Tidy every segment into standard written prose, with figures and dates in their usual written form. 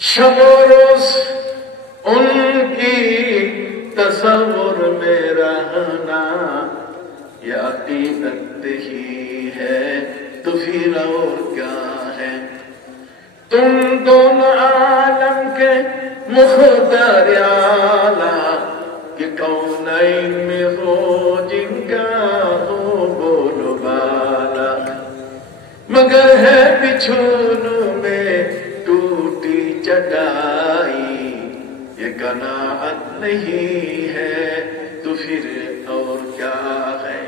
शब रोज उनकी तसव्वुर में रहना ये अकीदत ही है, तो फिर और क्या है। तुम दोनों आलम के मुख्तार आला कि कौनैन में हो जिनका हो बोलबाला, मगर है बिछोनों में टूटी चटाई ये कनाअत नहीं है, तो फिर और क्या है।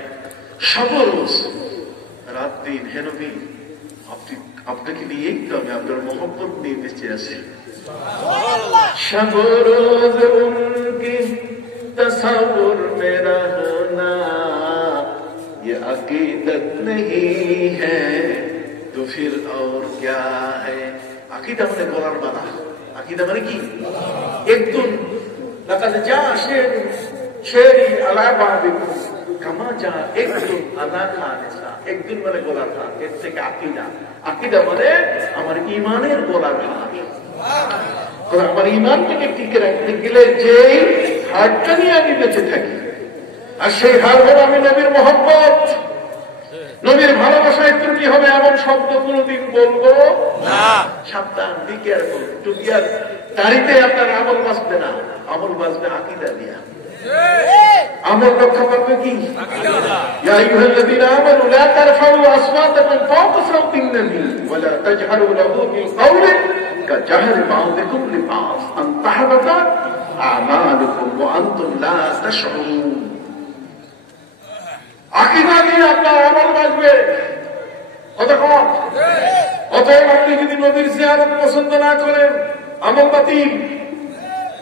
शब रोज রাত দিন হে নবী আপনাকে নিয়েই তো আমি আপনার মোহব্বত নিয়ে বেঁচে আছি। शब रोज उनकी तसव्वुर में रहना ये अकीदत नहीं है, तो फिर और क्या है। अकीदा মানে গলার বাঁধা। अकीदा মানে কি? একদম লাকাদ জা শেরি আলা বাবিকুম কামা জা একদম আলা খানিসা। একদম মানে গলার ভাত, এর থেকে আকিদা। আকিদা মানে আমার ঈমানের গলার ভাত। আমার ঈমানটাকে টিকে রাখতে গেলে যেই হাড়টা নিয়ে আমি বেঁচে থাকি, আর সেই হাড় হলো আমি নবীর মহব্বত, নবীর ভালোবাসায় ত্রুটি হবে এমন শব্দ কোনদিন বলবো না। সাবধান, বি কেয়ারফুল। টুপিয়ার দাড়িতে আপনার আমল বাঁচবে না, আমল বাঁচবে আকিদা দিয়া। আমল রক্ষা পাবে কি? ইয়া আইয়ুহাল্লাযীনা আমানু লা তারফাউ আসওয়াতাকুম ফাওকা সাওতিন নবী ওয়া লা তাজহারু লাহু বিল কওলি কাজাহরি বা'দিকুম লিবা'দ আন তাহবাতা আমালুকুম ওয়া আনতুম লা তাশউরুন। আকিদা নিয়ে আপনার আমল বাঁচবে। কতক্ষণ? অতএব আপনি যদি নবীর জিয়ারত পছন্দ না করেন, আমল বাতিল।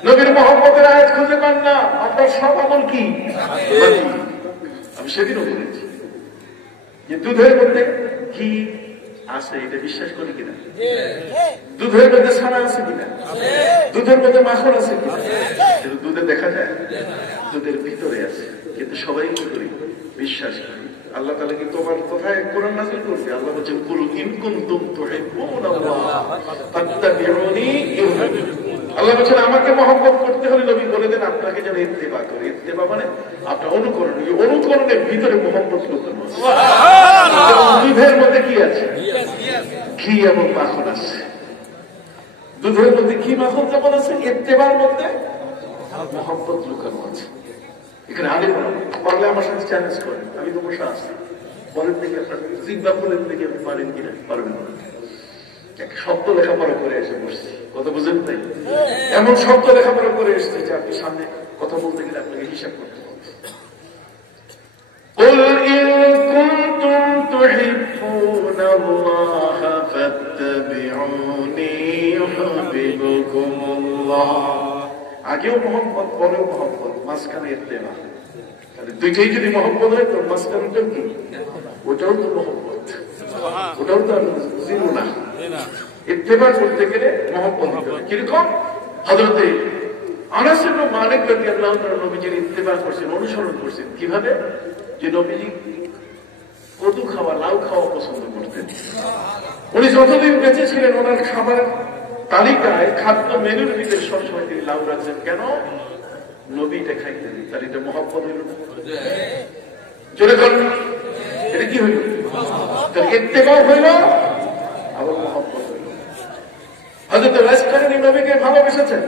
নবীর মহব্বতের আয়াত খুঁজে পান না, আপনার সব আমল কি? আমি সেদিনও বলেছি যে দুধের মধ্যে ঘি আছে, এটা বিশ্বাস করি কিনা? দুধের মধ্যে ছানা আছে কিনা? দুধের মধ্যে মাখন আছে কিনা? কিন্তু দুধে দেখা যায়, দুধের ভিতরে আছে, কিন্তু সবাই কি করি? বিশ্বাস করি। আল্লাহ তাআলা কি তোমার কথায় কোরআন নাযিল করবে? আল্লাহ বলেন কুল ইন কুনতুম তুহিব্বুনাল্লাহ ফাত্তাবিউনি ইউহিব্বুকুম। আল্লাহ বলেন আমাকে মহব্বত করতে হলে নবী বলে দেন আপনাকে যেন ইত্তেবা করে। ইত্তেবা মানে আপনার অনুকরণ। এই অনুকরণের ভিতরে মহব্বত লুকানো আছে। সুবহানাল্লাহ। দুধের মধ্যে কি আছে? ঘি এবং মাখন আছে। দুধের মধ্যে ঘি মাখন যেমন আছে, ইত্তেবার মধ্যে মহব্বত লুকানো আছে। এখানে আগে পারলে আমার সাথে চ্যালেঞ্জ করেন, আমি তো বসে আছি, বলেন দেখি আপনার জিজ্ঞা বলেন দেখি আপনি পারেন কিনা। পারবেন না। শব্দ লেখাপড়া করে এসে বসছি, কথা বুঝেন তাই? এমন শব্দ লেখাপড়া করে এসছে যে আপনি সামনে কথা বলতে গেলে আপনাকে হিসাব করতে হবে। قُلْ إِن كُنتُمْ تُحِبُّونَ اللَّهَ فَاتَّبِعُونِي يُحْبِبْكُمُ اللَّهُ। আগেও মহব্বত, পরেও মহব্বত, মাঝখানে ইত্তেবা। তাহলে দুইটাই যদি মহব্বত হয়, তোর মাঝখানেটাও কি? ওটাও তো মহব্বত, ওটাও তো জিরো না। ইত্তেবা করতে গেলে মহব্বত হতে হবে। কিরকম? হযরতে আনাস ইবনে মালিক রাদিয়াল্লাহু তাআলা নবীজির ইত্তেবা করছেন, অনুসরণ করছেন। কিভাবে? যে নবীজি কদু খাওয়া, লাউ খাওয়া পছন্দ করতেন। উনি যতদিন বেঁচে ছিলেন ওনার খাবার তালিকায়, খাদ্য মেনুর ভিতরে সবসময় তিনি লাউ রাখছেন। কেন? নবীটা খাইতেন। তার এটা মহব্বত হইল না? জোরে করেন, এটা কি হইল? ইত্তেবাও হইল, আবার মহব্বত হইল। হযরত ওয়াইসকারনী নবীকে ভালোবেসেছেন।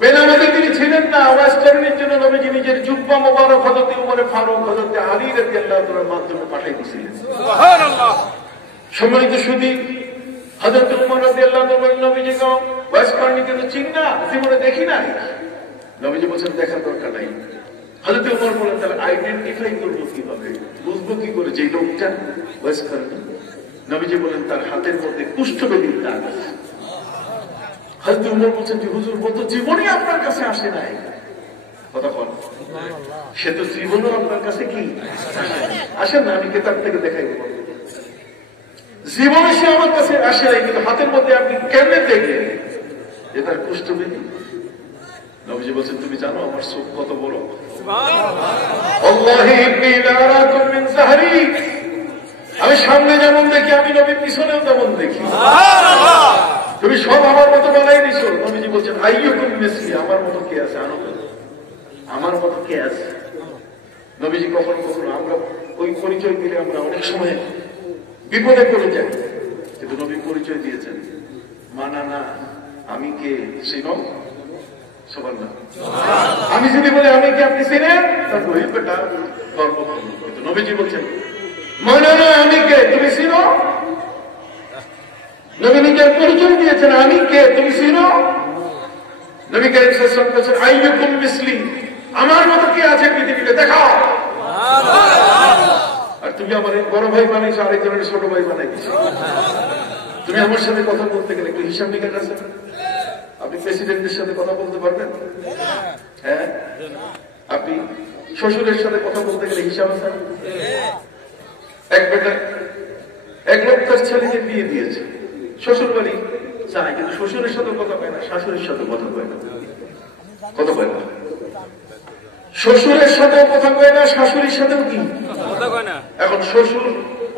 বেনামাজি তিনি ছিলেন না, ওয়াইসকারনীর জন্য নবীজি নিজের জুব্বা মোবারক হযরত উমর ফারুক, হযরত আলী রাদিয়াল্লাহু তাআলার মাধ্যমে পাঠিয়ে দিয়েছিলেন। সুবহানাল্লাহ। সম্মানিত সুধী, হযরত উমর রাদিয়াল্লাহু তাআলা নবীজিকে ওয়াইসকারনীকে তো চিনি না, জীবনে দেখি নাই। নবীজি বলেছেন দেখার দরকার নাই। হযরত উমর বলেন তাহলে আইডেন্টিফাই করবো কিভাবে, বুঝবো কি করে যে লোকটা ওয়াইসকারনী? নবীজি বলেন তার হাতের মধ্যে কুষ্ঠব্যাধির দাগ আছে। হযরত উমর বলছেন যে হুজুর, ও তো জীবনই আপনার কাছে আসে নাই। কথা বল, সে তো জীবনও আপনার কাছে কি আসেন না। আমি কেতাব থেকে দেখাই দেব, জীবনে সে আমার কাছে আসে নাই, কিন্তু হাতের মধ্যে আপনি কেমনে দেখলেন যে তার কুষ্ঠব্যাধি? নবীজি বলছেন তুমি জানো আমার চোখ কত বড়? আল্লাহি ইন্নী লা আরাকুম মিন যাহরি। আমি সামনে যেমন দেখি, আমি নবী পিছনেও তেমন দেখি। তুমি সব আমার মতো বানাই দিছ। নবীজি বলছেন আইয়ুকুম মিসলি, আমার মতো কে আছে? আমার মতো কে আছে? নবীজি কখনো কখনো আমরা ওই পরিচয় দিলে আমরা অনেক সময় বিপদে পড়ে যাই, কিন্তু নবী পরিচয় দিয়েছেন, মানা না আমি কে চিনো সবার না। আমি যদি বলি আমি কে আপনি চিনেন, তারপর ওই বেটা গর্ব করবো, কিন্তু নবীজি বলছেন মানা না আমি কে তুমি চিনো। নবী নিজের পরিচয় দিয়েছেন আমি কে তুমি চিনো। নবী কারীম সাল্লাল্লাহু আলাইহি ওয়াসাল্লাম বলেছেন আইয়ুকুম মিসলি, আমার মতো কে আছে পৃথিবীতে দেখাও। আর তুমি আমার বড় ভাই বানাইছো, আরেকজনের ছোট ভাই বানাই দিছো। তুমি আমার সাথে কথা বলতে গেলে একটু হিসাব নিকাশ আছে। আপনি প্রেসিডেন্টের সাথে কথা বলতে পারবেন? হ্যাঁ। আপনি শ্বশুরের সাথে কথা বলতে গেলে হিসাব আছে। এক বেটা এক লোক তার ছেলেকে বিয়ে দিয়েছে, শ্বশুর বাড়ি যায়, কিন্তু শ্বশুরের সাথে কথা পায় না, শাশুড়ির সাথে কথা পায় না। কথা পায় না, শ্বশুরের সাথেও কথা কয় না, শাশুড়ির সাথেও কি কথা কয় না। এখন শ্বশুর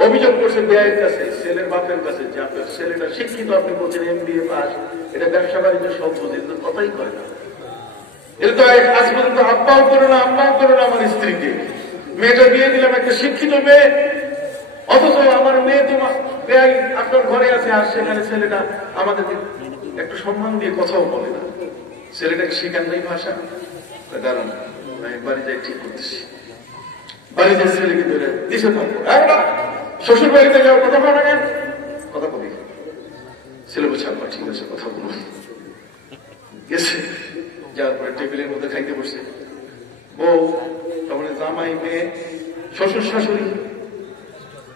অভিযোগ করছে বেআইয়ের কাছে, ছেলের বাপের কাছে, যে আপনার ছেলেটা শিক্ষিত, আপনি বলছেন MBA পাস, এটা ব্যবসা বাণিজ্য সব বোঝে, কথাই কয় না। এটা তো আজ পর্যন্ত আব্বাও করে না, আম্মাও করে না আমার স্ত্রীকে। মেয়েটা বিয়ে দিলাম একটা শিক্ষিত মেয়ে, অথচ আমার মেয়ে তোমার বেআই আপনার ঘরে আছে, আর সেখানে ছেলেটা আমাদেরকে একটু সম্মান দিয়ে কথাও বলে না। ছেলেটাকে শেখান নাই ভাষা। দাঁড়ান, আমি বাড়ি যাই ঠিক করতেছি। বাড়িতে ছেলেকে ধরে দিছে থাকবো, শ্বশুর বাড়িতে যাও, কথা বলা কেন? কথা বলি। ছেলে বলছে আব্বা ঠিক আছে কথা বলুন। গেছে, যাওয়ার পরে টেবিলের মধ্যে খাইতে বসছে। বউ, তারপরে জামাই, মেয়ে, শ্বশুর শাশুড়ি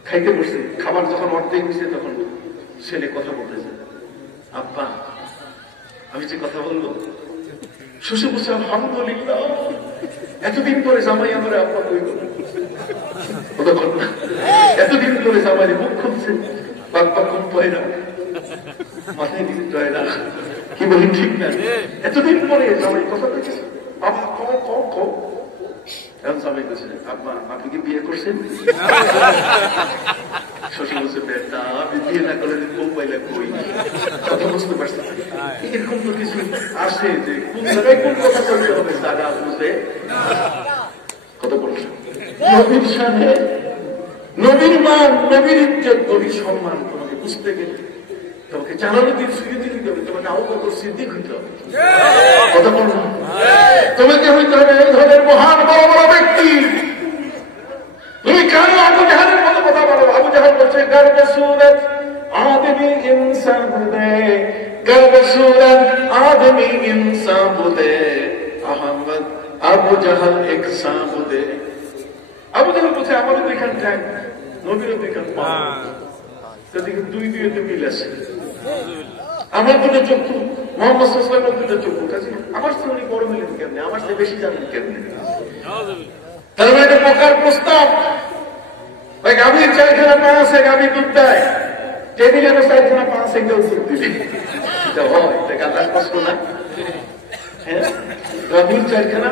খাইতে বসছে। খাবার যখন অর্ধেক হয়েছে তখন ছেলে কথা বলতেছে, আব্বা আমি যে কথা বলবো। শ্বশুর বলছে আলহামদুলিল্লাহ, এতদিন পরে জামাই আমার আব্বা কইল, এতদিন পরে জামাই মুখ খুলছে, বাপ্পা কম পায় না, মাথায় দিতে চায় না, কি বলি ঠিক না? এতদিন পরে জামাই কথা বলছে, বাবা কম কম কম। এখন জামাই বলছে আব্বা আপনি কি বিয়ে করছেন? শ্বশুর বলছে বেটা আমি বিয়ে না করলে বউ পাইলে কই, কথা বুঝতে পারছি। এরকম তো কিছু আসে যে কোন জায়গায় কোন কথা বলতে হবে জায়গা বুঝে কথা বলছে। নবীর সাথে নবীর মান, নবীর ইজ্জত, নবীর সম্মান তোমাকে বুঝতে গেলে তোমাকে জালালউদ্দিন সুয়ুতী হইতে হবে, তোমাকে আবু বকর সিদ্দিক হইতে হবে। কথা বলুন, তোমাকে হইতে হবে এই ধরনের মহান বড় বড় ব্যক্তি। তুমি কেন আবু জাহালের মতো কথা বলো? আবু জাহাল বলছে গর্বে সুরত আদমি ইনসান বুদে, গর্বে সুরত আদমি ইনসান বুদে, আহমদ আবু জাহাল এক সাবুদে। আবু জাহাল বলছে আমারও দেখান ঠ্যাং, নবীরও দেখান পা, তাদেরকে দুই দুইতে মিল আছে। আমার দুটো চক্ষু, মোহাম্মদ সাল্লাল্লাহু আলাইহি ওয়াসাল্লামের দুটো চক্ষু, কাছে আমার চেয়ে উনি বড় হলেন কেমনে, আমার চেয়ে বেশি জানেন কেমনে? তার মানে এটা পোকার প্রস্তাব। ওই গাভীর চারখানা পা আছে, গাভী দুধ দেয়, টেবিলের চারখানা পা আছে, কেউ দুধ দিবে, এটা হয়, এটা গাধার কষ্ট না? হ্যাঁ, গাভীর চারখানা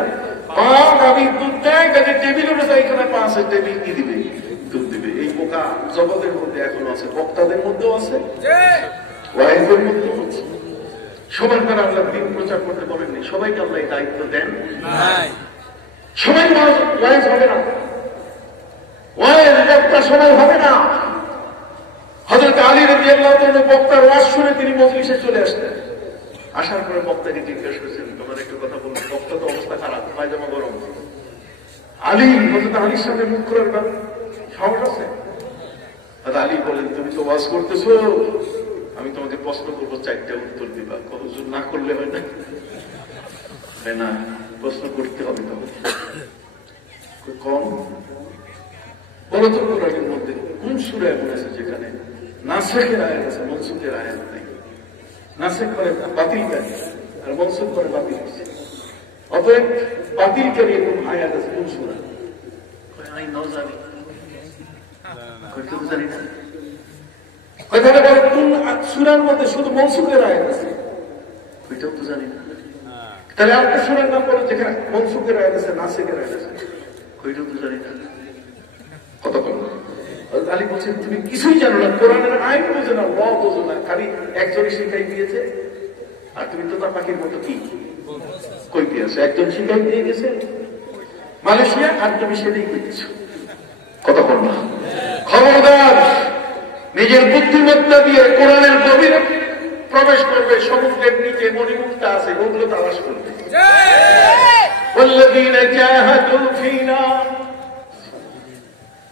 পা, গাভীর দুধ দেয়, কাজে টেবিলের চারখানা পা আছে, টেবিল কি দিবে? দুধ দিবে। এই পোকা জগতের মধ্যে এখন আছে, বক্তাদের মধ্যেও আছে, ওয়াইজের মধ্যেও আছে। সবার দ্বারা আল্লাহ দিন প্রচার করতে বলেননি, সবাইকে আল্লাহ এই দায়িত্ব দেন। সবাই ওয়াইজ হবে না, ওয়াইজ বক্তা সবাই হবে না। হযরত আলী রাদিয়াল্লাহু তাআলা বক্তার ওয়াজ শুনে তিনি মজলিসে চলে আসতেন। আসার পরে বক্তাকে জিজ্ঞেস করেছেন তোমার একটু কথা বলুন। বক্তা তো অবস্থা খারাপ, পায়জামা গরম। আলী, হযরত আলীর সাথে মুখ করার সাহস আছে? আলী বলেন তুমি তো ওয়াজ করতেছো, আমি তোমাকে প্রশ্ন করবো, 4টা উত্তর দিবা। হুজুর না করলে হয় না? না, প্রশ্ন করতে হবে। তবে কম বলো তো, কোরআনের মধ্যে কোন সূরা এমন আছে যেখানে নাসেখের আয়াত আছে, মনসুখের আয়াত নাই? নাসেখ করে বাতিলকারী আর মনসুখ করে বাতিল। অতএব বাতিলকারী এরকম আয়াত আছে কোন সূরা? আমি নাও জানি, জানি না। কোন সূরার মধ্যে শুধু মনসুখের আয়াত আছে? ওইটাও তো জানি না। তাহলে একটা সূরার নাম বলো যেখানে মনসুখের আয়াত আছে, নাসেখের আয়াত আছে? ওইটাও তো জানি না। কথা বলো। আলী বলছেন তুমি কিছুই জানো না, কোরআনের আইন বোঝো না, ল বোঝো না, খালি একজনই শিখাই দিয়েছে আর তুমি তো তার পাখির মতো কি কইতে আছো। একজন শিখাই দিয়ে গেছে মালয়েশিয়া আর তুমি সেটাই কইতেছ। কথা বল না, খবরদার নিজের বুদ্ধিমত্তা দিয়ে কোরআনের গভীরে প্রবেশ করবে। সমুদ্রের নিচে মণিমুক্তা আছে, ওগুলো তালাশ করবে।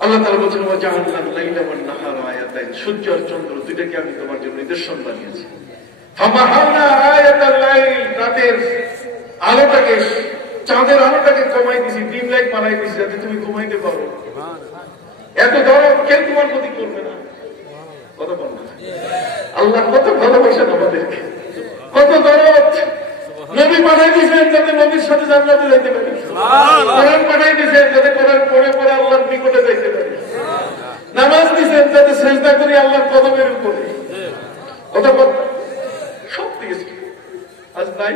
আল্লাহ তাআলা বলেছেন ওয়াজআলনা লাইলা ওয়ান নাহারা আয়াতাইন, সূর্য আর চন্দ্র দুইটাকে আমি তোমার জন্য নিদর্শন বানিয়েছি। ফামাহাউনা আয়াতাল লাইল, রাতের আলোটাকে, চাঁদের আলোটাকে কমাই দিয়েছি, ডিম লাইট বানাই দিয়েছি যাতে তুমি ঘুমাইতে পারো। এত দরদ কেউ তোমার ক্ষতি করবে না। কথা বল না, আল্লাহ কত ভালোবাসেন আমাদেরকে, কত দরদ। নবী পাঠাই দিয়েছেন যাতে নবীর সাথে জান্নাতে যাইতে পারি, কোরআন পাঠাই দিয়েছেন যাতে কোরআন পড়ে পড়ে আল্লাহর নিকটে যাইতে পারি, নামাজ দিয়েছেন যাতে সেজদা করি আল্লাহর কদমের উপরে। কথা বল, সব দিয়েছে। আজ নাই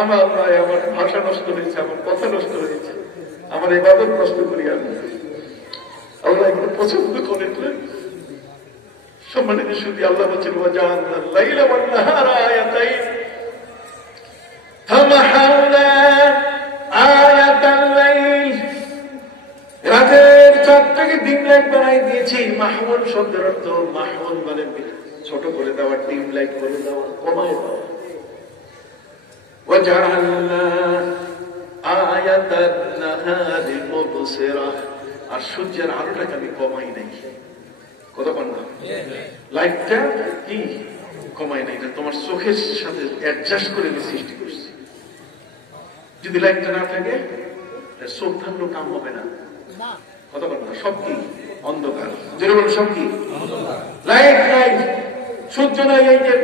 আমার নাই, আমার ভাষা নষ্ট হয়েছে, আমার কথা নষ্ট হয়েছে, আমার ইবাদত নষ্ট করি আমি। আল্লাহ এগুলো পছন্দ করেন না। সম্মানিত শুধু আল্লাহ বলছেন ওয়াজআলনা লাইলা ওয়ান নাহারা আয়াতাইন ফামাহাউনা আয়াতাল লাইল, রাতের চাঁদটাকে ডিম লাইট বানাই দিয়েছি। মাহমুন শব্দের অর্থ, মাহমুন মানে ছোট করে দেওয়া, ডিম লাইট করে দেওয়া, কমায় দেওয়া। ওয়াজআলনা আয়াতান নাহারি মুবসিরা, আর সূর্যের আলোটাকে আমি কমাই নাই। কথা বল না, লাইটটা কি কমাই নাই, তোমার চোখের সাথে অ্যাডজাস্ট করে আমি সৃষ্টি করছি। যদি লাইটটা না থাকে চোখ থাকলেও কাম হবে না। কথা বল না, সব কি অন্ধকার, যেটা বলো সব কি লাইট নাই, সূর্য নাই। এই যে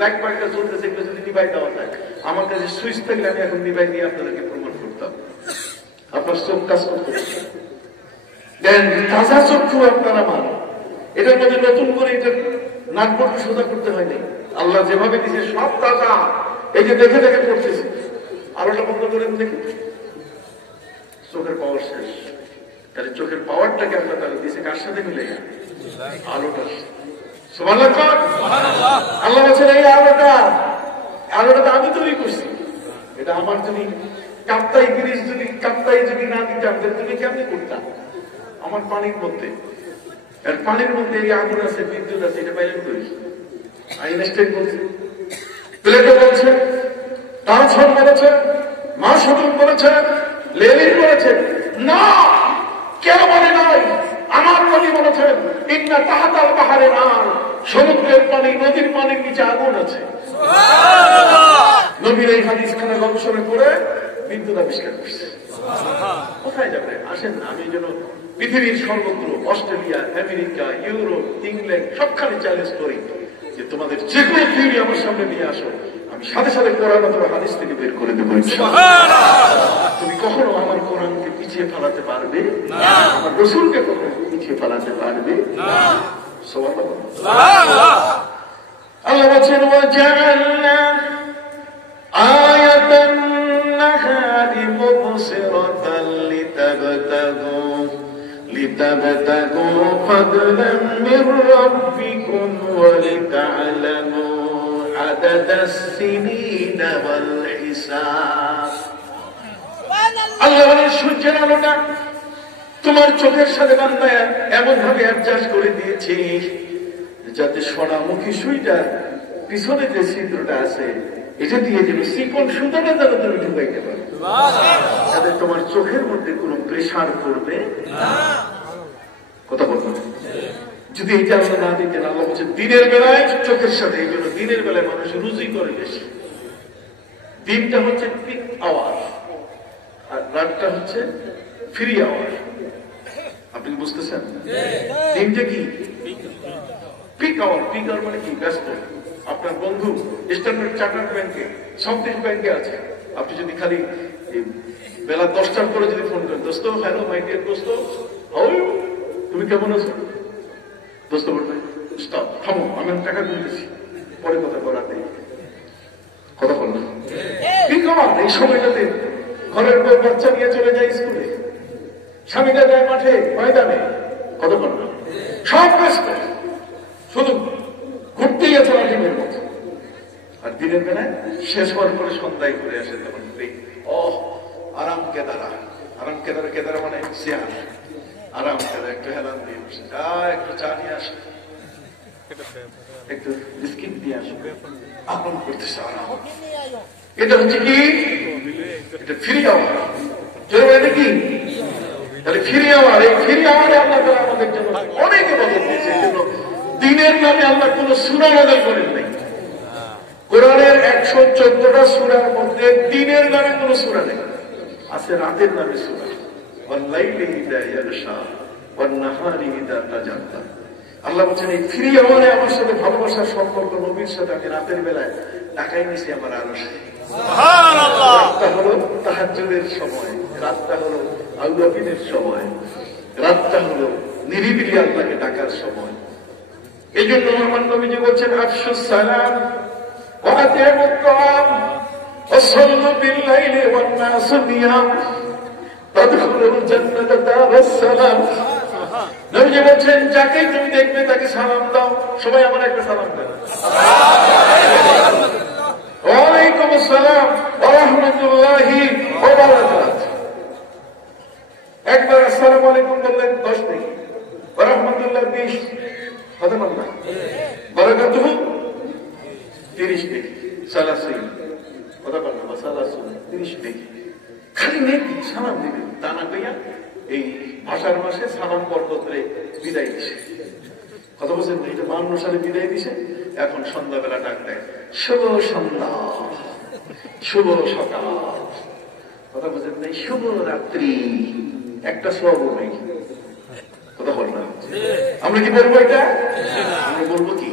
লাইট পাল্টা চলতেছে, এগুলো যদি নিভাই দেওয়া যায়, আমার কাছে সুইচ থাকলে আমি এখন নিভাই দিয়ে আপনাদেরকে প্রমাণ করতাম। আপনার চোখ কাজ করতে দেন, তাজা চক্ষু আপনারা মান। এটার মধ্যে নতুন করে এটা নাটবল্টু সোজা করতে হয়নি। আল্লাহ যেভাবে দিয়েছে সব তাজা। এই যে দেখে দেখে করতেছে, আলোটা বন্ধ করে দেখে চোখের পাওয়ার শেষ। তাহলে চোখের পাওয়ারটাকে আমরা তাহলে দিয়েছে কার সাথে মিলে? আলোটা। সুবহানাল্লাহ। আল্লাহ বলছেন এই আলোটা আমি তৈরি করছি। এটা আমার যদি কাপ্তাই গিরিশ যদি না দিতাম তুমি কেমনি করতাম? আমার পানির মধ্যে, আর পানির মধ্যে এই আগুন আছে, বিদ্যুৎ আছে, এটা পাইলেন করি। আইনস্টাইন বলছে, প্লেটো বলছে, টানসন বলেছে, মাসুদুম বলেছে, লেনিন বলেছেন, না কেউ বলে নাই। আমার নবী বলেছেন ইন্না তাহাতাল বাহারে নার, সমুদ্রের পানি, নদীর পানির নিচে আগুন আছে। নবীর এই হাদিসখানা গবেষণা করে বিদ্যুৎ আবিষ্কার করছে। কোথায় যাবে? আসেন, আমি যেন পৃথিবীর সর্বত্র, অস্ট্রেলিয়া, আমেরিকা, ইউরোপ, ইংল্যান্ড সবখানে চ্যালেঞ্জ করি যে তোমাদের যে কোনো থিওরি আমার সামনে নিয়ে আসো, আমি সাথে সাথে কোরআন অথবা হাদিস থেকে বের করে দেবো। তুমি কখনো আমার কোরআনকে পিছিয়ে ফেলাতে পারবে না, আমার রাসূলকে কখনো পিছিয়ে ফেলাতে পারবে না। সুবহানাল্লাহ। আল্লাহ বলেন ওয়াজআলনা আয়াতান নাহারি মুবসিরাতান লিতাবতাগু ফাদলান মির রাব্বিকুম ওয়া লিতা'লামু আদাদাস সিনিনা ওয়াল হিসাব। আল্লাহ বলেন সূর্যের আলোটা তোমার চোখের সাথে বান্দা এমন ভাবে অ্যাডজাস্ট করে দিয়েছি যাতে সোনামুখী সুইটা পিছনে যে ছিদ্রটা আছে এটা দিয়ে যেন চিকন সুতাটা যেন তুমি ঢুকাইতে পারো, যাতে তোমার চোখের মধ্যে কোনো প্রেসার পড়বে না। কথা বলবো, যদি এটা আমরা না দিতেন, আল্লাহ বলছে দিনের বেলায় চোখের সাথে, এই জন্য দিনের বেলায় মানুষ রুজি করে বেশি। দিনটা হচ্ছে পিক আওয়ার আর রাতটা হচ্ছে ফ্রি আওয়ার। আপনি বুঝতেছেন? দিনটা কি পিক আওয়ার। পিক আওয়ার মানে কি? ব্যস্ত। আপনার বন্ধু স্ট্যান্ডার্ড চার্টার্ড ব্যাংকে, সাউথ ব্যাংকে আছে, আপনি যদি খালি বেলা 10টার পরে যদি ফোন করেন, দোস্ত হ্যালো মাই ডিয়ার দোস্ত, হাউ ইউ, তুমি কেমন আছো? দোস্ত বলবে স্টপ, থামো, আমি টাকা দিয়েছি, পরে কথা বলার নেই। কথা বল না, পিক আওয়ার। এই সময়টাতে ঘরের বউ বাচ্চা নিয়ে চলে যায় স্কুলে, স্বামীরা যায় মাঠে ময়দানে, কতক্ষণ না সব ব্যস্ত, শুধু ঘুরতেই আছে লাঠিমের মতো। আর দিনের বেলায় শেষ হওয়ার পরে সন্ধ্যায় ঘুরে আসে, তখন আরাম কেদারা, আরাম কেদারা, কেদারা মানে চেয়ার, আরাম কেদারা, একটু হেলান দিয়ে বসে, একটু চা নিয়ে আসে, একটু বিস্কিট দিয়ে আসবে, আরাম করতেছে আরাম। এটা হচ্ছে কি, এটা ফিরে যাওয়া, এটা কি তাহলে ফিরে যাওয়ার, এই ফিরে যাওয়ারে আল্লাহ তাআলা আমাদের জন্য অনেক ইবাদত দিয়েছে। এই জন্য দিনের নামে আল্লাহ কোন সূরা নাযিল করেন নাই। কোরআনের 114টা সূরার মধ্যে দিনের নামে কোন সূরা নেই, আছে রাতের নামে সূরা। ওয়াল-লাইলি ইযা ইয়াগশা ওয়ান-নাহারি ইযা তাজাল্লা। আল্লাহ বলেন এই ফিরে যাওয়ারে আমার সাথে ভালোবাসার সম্পর্ক, নবীর সাথে আমি রাতের বেলায় টাকাই নিছি আমার আরশে। সুবহানাল্লাহ। রাতটা হলো তাহাজ্জুদের সময়, রাতটা হলো আউয়াবিনের সময়, রাতটা হলো নিরিবিলি আল্লাহকে ডাকার সময়। এই জন্য আমার নবীজি বলছেন আফশুস সালাম ওয়া আতিমুত তাআম ওয়া সাল্লু বিল লাইলি ওয়ান নাসু নিয়াম তাদখুলুল জান্নাতা দারাস সালাম। নবীজি বলছেন যাকে তুমি দেখবে তাকে সালাম দাও। সবাই আমার একটা সালাম দেন। ওয়া আলাইকুম আসসালাম ওয়া রাহমাতুল্লাহি ওয়া বারাকাতুহু। একবার আসসালামু আলাইকুম বললেন 10 নেকি, ওয়া রাহমাতুল্লাহ 20, কথা বল না, বারাকাতুহু 30 নেকি, সালাসি, কথা বল না, সালাসু 30 নেকি। খালি নেকি, সালাম দিবেন, তা না কইয়া এই ভাষার মাসে সালাম বরকতরে বিদায় দিছে। কথা বলছেন, এটা 52 সালে বিদায় দিছে। এখন সন্ধ্যাবেলা ডাক দেয়, শুভ সন্ধ্যা, শুভ সকাল, কথা বলছেন নেই, শুভ রাত্রি, একটা সব নেই, কথা বল না। আমরা কি বলবো এটা? আমরা বলবো কি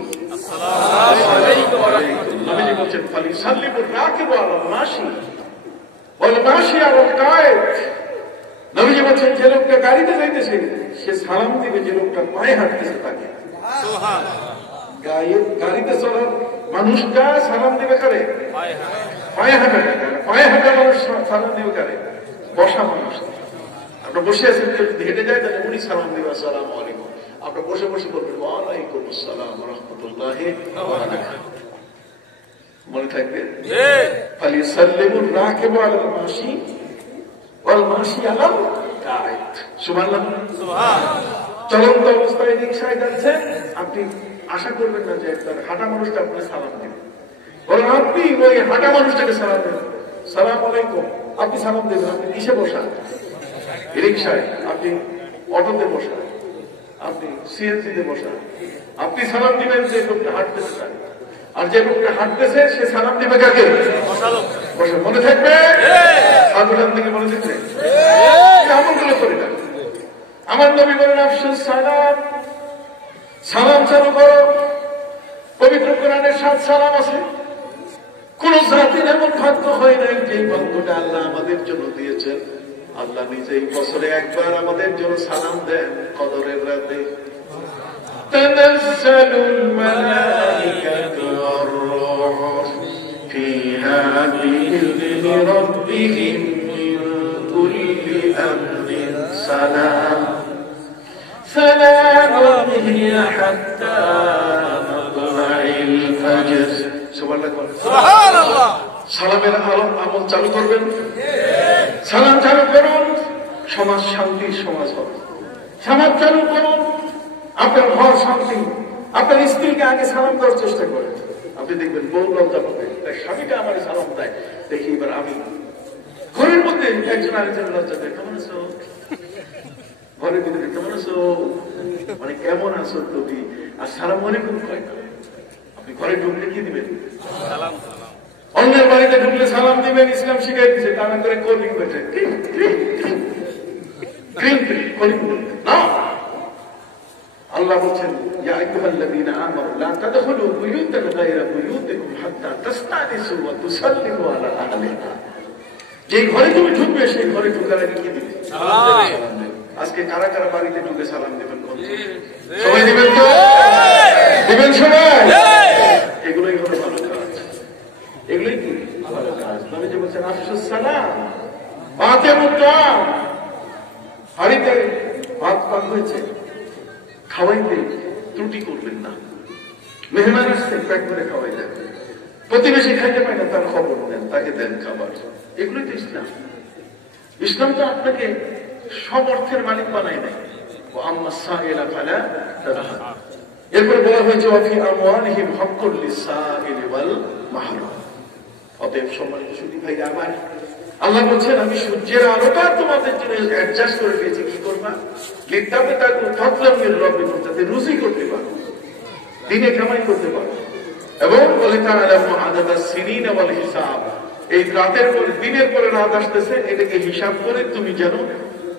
নবীজি বলছেন ফালি সাল্লিমুর রাকিবু আলাল মাশি ওয়াল মাশি আলাল কায়েদ। নবীজি বলছেন যে লোকটা গাড়িতে যাইতেছে সে সালাম দিবে যে লোকটা পায়ে হাঁটতেছে তাকে। গাড়িতে চলার মানুষটা সালাম দিবে কারে? পায়ে হাঁটা, পায়ে হাঁটা মানুষ সালাম দিবে কারে? বসা মানুষ। আমরা বসে আছি, হেঁটে যাই তাহলে উনি সালাম দিবে আসসালামু আলাইকুম। আমরা বসে বসে বলবেন ওয়ালাইকুম আসসালাম ওয়া রাহমাতুল্লাহি ওয়া বারাকাতুহু। মনে থাকবে ফালি সাল্লিমুর রাকিবু আলাল মাশি ওয়াল মাশি আলাল কায়েদ। সুবহানাল্লাহ, সুবহানাল্লাহ। চলন্ত অবস্থায় রিকশায় যাচ্ছেন, আপনি আশা করবেন না যে একটা হাঁটা মানুষটা আপনার সালাম দেবে, বরং আপনি ওই হাঁটা মানুষটাকে সালাম দেবেন, সালাম আলাইকুম। আপনি সালাম দেবেন, আপনি কিসে বসা? রিকশায়, আপনি অটোতে বসা, আপনি সিএনজিতে বসা, আপনি সালাম দিবেন যে লোকটা হাঁটতেছে তাকে। আর যে লোকটা হাঁটতেছে সে সালাম দিবে কাকে? বসা। মনে থাকবে? সাধুটার দিকে মনে থাকবে, আমলগুলো করি না। আমার নবী বলেন আফশুস সালাম, সালাম চালু করো। পবিত্র কোরআনের 7 সালাম আছে। কোন জাতির এমন ভাগ্য হয় নাই যে ভাগ্যটা আল্লাহ আমাদের জন্য দিয়েছেন। আল্লাহ নিজেই বছরে একবার আমাদের জন্য সালাম দেন কদরের রাতে। তানাজ্জালুল মালাইকাতু ওয়ার রূহ ফিহা বিইذনি রাব্বিহিম মিন কুল্লি আমরিন সালাম সালামুন হিয়া হাত্তা মাতলাইল ফাজর। সুবহানাল্লাহ। সালামের আমল চালু করবেন, সালাম চালু করুন, সমাজ শান্তির সমাজ হবে। সমাজ চালু করুন, আপনার ঘর শান্তি। আপনার স্ত্রীকে আগে সালাম দেওয়ার চেষ্টা করেন, আপনি দেখবেন বউ লজ্জা পাবে, তাই স্বামীটা আমার সালাম দেয়, দেখি এবার আমি। ঘরের মধ্যে একজন আরেকজন লজ্জা দেয়, কেমন আছো? ঘরের ভিতরে কেমন আছো, মানে কেমন আছো তুমি, আর সালাম আলাইকুম কয় না। আপনি ঘরে ঢুকলে কি দিবেন? সালাম। অন্যের বাড়িতে ঢুকলে সালাম দিবেন, ইসলাম শিখাই দিচ্ছে। তা না করে কলিং বেটে আল্লাহ বলছেন ইয়া আইয়ুহাল্লাযীনা আমানু লা তাদখুলু বুয়ুতান গায়রা বুয়ুতিকুম হাত্তা তাস্তানিসু ওয়া তুসাল্লিমু আলা আহলিহা। যে ঘরে তুমি ঢুকবে সেই ঘরে ঢোকার আগে কি দিবে? সালাম দিবে। আজকে কারা কারা বাড়িতে ঢুকে সালাম দিবেন? সবাই দিবেন তো? দিবেন সবাই? এগুলোই হলো ভালো কাজ, এগুলোই কি ভালো কাজ। নবীজি বলছেন আফশুস সালাম ওয়া আতিমুত তাআম। হাড়িতে ভাত পাক হয়েছে, খাওয়াইতে ত্রুটি করবেন না। মেহমান আসছে, প্যাক করে খাওয়াই দেন। প্রতিবেশী খাইতে পায় না, তার খবর দেন, তাকে দেন খাবার। এগুলোই তো ইসলাম। ইসলাম তো আপনাকে সব অর্থের মালিক বানায় নাই। আম্মা সাইলা ফালা তানহার। এরপরে বলা হয়েছে ওয়াফি আমওয়ালিহিম হাক্কুল লিসাইলি ওয়াল মাহরুম। অতএব সম্মানিত সুধী ভাই আমার, আল্লাহ বলছেন আমি সূর্যের আলোটা তোমাদের জন্য অ্যাডজাস্ট করে দিয়েছি। কি করবা? লিতাবে তাকু ফাদলামির রাব্বিকুম, যাতে রুজি করতে পারো, দিনে কামাই করতে পারো। এবং বলে তাআলামু আদাদাস সিনিনা ওয়াল হিসাব, এই রাতের পর দিনের পরে রাত আসতেছে, এটাকে হিসাব করে তুমি যেন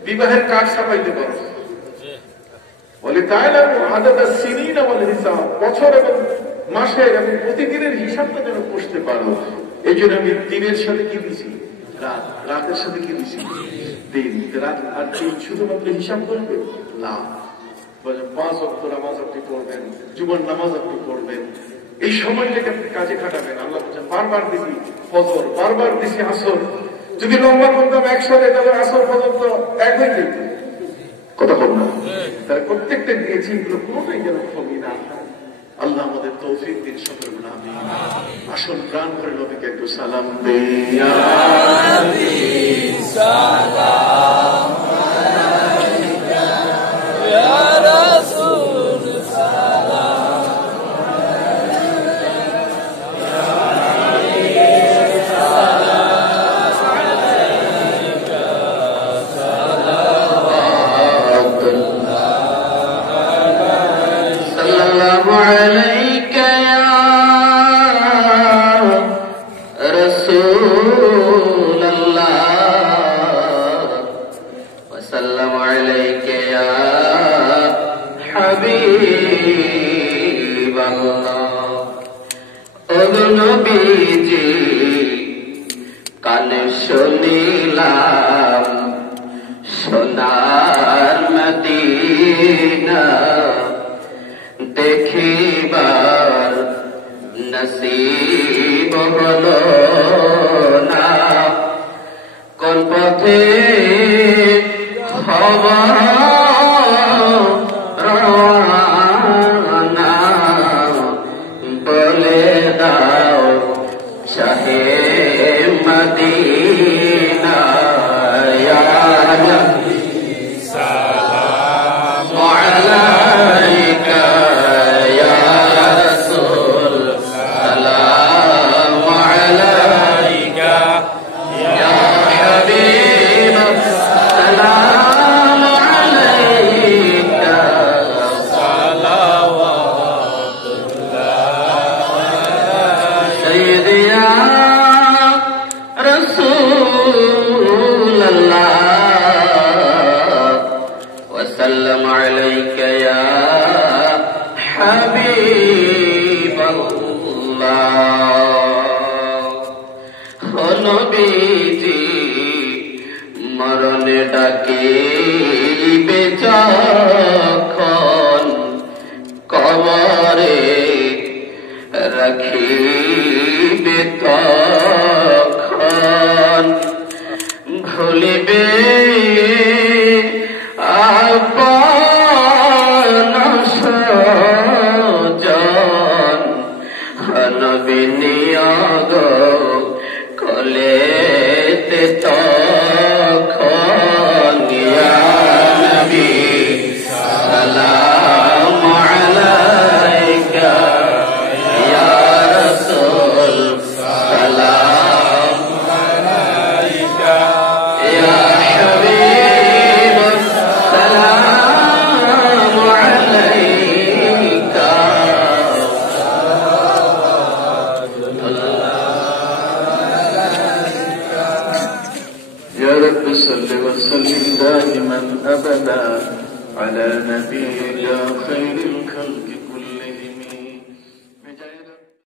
বিবাহের কাজ ছাপাইতে পারো। বলে তাআলামু আদাদাস সিনিনা ওয়াল হিসাব, বছর এবং মাসের এবং প্রতিদিনের হিসাবটা যেন করতে পারো। এই জন্য আমি দিনের সাথে কি দিছি? রাত। রাতের সাথে কি দিছি? দিন। রাত আর দিন শুধুমাত্র হিসাব করবে না, 5 ওয়াক্ত নামাজ আপনি পড়বেন, জুমার নামাজ আপনি পড়বেন, এই সময়টাকে আপনি কাজে খাটাবেন। আল্লাহ বলছেন বারবার দিছি ফজর, বারবার দিছি আসর। যদি লম্বা করতাম একসাথে, তাহলে আসর ফজর তো এক হয়ে যেত। কথা বল না? তারা প্রত্যেকটা দিয়েছি, এগুলো কোনোটাই যেন কমি না। আল্লাহ আমাদের তৌফিক দিন, সকল গুনাহ আমিন। আসল প্রাণ ভরে নবীকে একটু সালাম দেই। সালাম আলাইকা ইয়া রাসূল, সালাম ইয়া হাবিব, সালাম আলাইকা, সালাওয়াতুল্লাহ আলাইকা ইয়া রাসূলুল্লাহ, ওয়া সাল্লামু আলাইকা ইয়া হাবিবাল্লাহ। ও নবীজি কানে শুনিলাম সোনার মদিনা, দেখিবার নসিব হলো না। কোন পথে হওয়া রওনা, বলে দাও শাহে মদিনা। ইয়া নবী সালাম আলাইকা ইয়া রাসূল, সালাম আলাইকা ইয়া হাবিব, সালাম আলাইকা, সালাওয়াতুল্লাহ সাইয়্যিদি ইয়া রাসূলুল্লাহ, ওয়া সাল্লাম আলাইকা ইয়া হাবিবাল্লাহ। ও নবীজি মরণে ডাকিবে যখন, কবরে রাখিবে তখন, ভুলিবে আপন স্বজন, নবী নিয়োগ কলেতে তখন। ইয়া নবী সালাম আলাইকা ইয়া রাসূল, সালাম আলাইকা ইয়া হাবিব, সালাম আলাইকা, يا رب صل وسلم دائما أبدا على نبيك خير الخلق